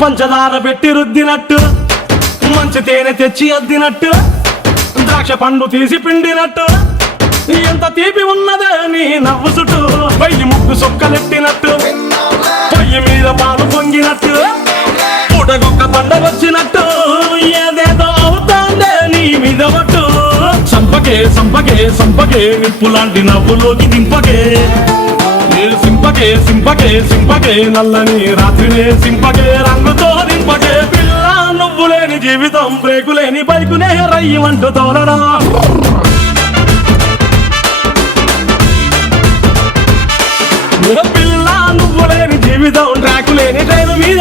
పంచదార పెట్టి రుద్దినట్టు, మంచి తేనె తెచ్చి అద్దినట్టు, ద్రాక్ష పండు తీసి పిండినట్టు, ఎంత తీపి ఉన్నదే నీ నవ్వు చుట్టూ. పొయ్యి ముగ్గు సొక్కలెట్టినట్టు, పొయ్యి మీద పాలు పొంగినట్టు, పూటకొక్క పండగ వచ్చినట్టు, ఏదేదో అవుతాందే నీ మీద మట్టు. సంపకే సంపకే సంపకే నిప్పు లాంటి నవ్వులోకి దింపకే, సింపకే సింపకే సింపకే నల్లని రాత్రినే సింపకే, రంగుతో నింపకే. పిల్ల నువ్వు లేని జీవితం, బ్రేకు లేని బైకునే రయ్యమంటూ తోలడా. పిల్ల నువ్వు లేని జీవితం, ట్రాకు లేని ట్రైన్ మీద